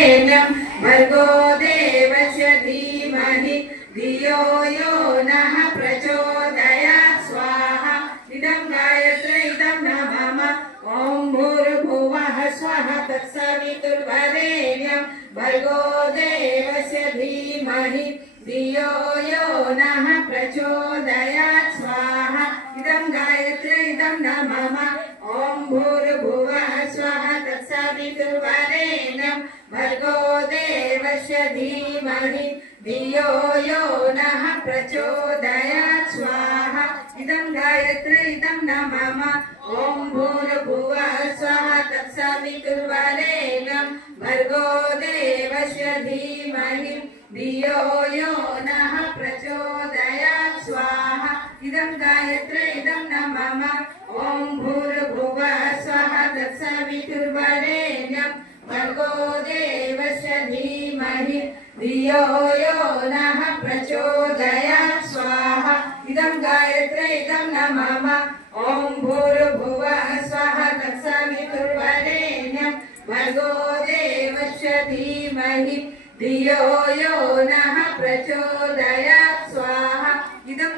भर्गो देवस्य धीमहि धियो यो नः प्रचोदयात् स्वाहा। इदं गायत्री इदं न मम ॐ भूर्भुवः स्वः तत्सवितुर्वरेण्यं भर्गो देवस्य धीमहि धियो यो नः प्रचोदयात् स्वाहा। इदं गायत्री इदं न मम ॐ भूर्भुवः स्वः तत्सवितुर्वरेण्यं भर्गो देवस्य धीमहि धियो यो नः प्रचोदयात् स्वाहा। इदं गायत्री इदं न मम ॐ भूर्भुवः स्वः तत्सवितुर्वरेण्यं भर्गो देवस्य धीमहि धियो यो नः प्रचोदयात् स्वाहा। इदं गायत्री इदं न मम ॐ भूर्भुवः स्वः तत्सवितुर्वरेण्यं भर्गो देवस्य धीमहि धियो यो नः प्रचोदयात् स्वाहा। इदं गायत्री इदं न मम ॐ भूर्भुवः स्वः तत्सवितुर्वरेण्यं भर्गो देवस्य धीमहि धियो यो नः प्रचोदयात् स्वाहा। इदं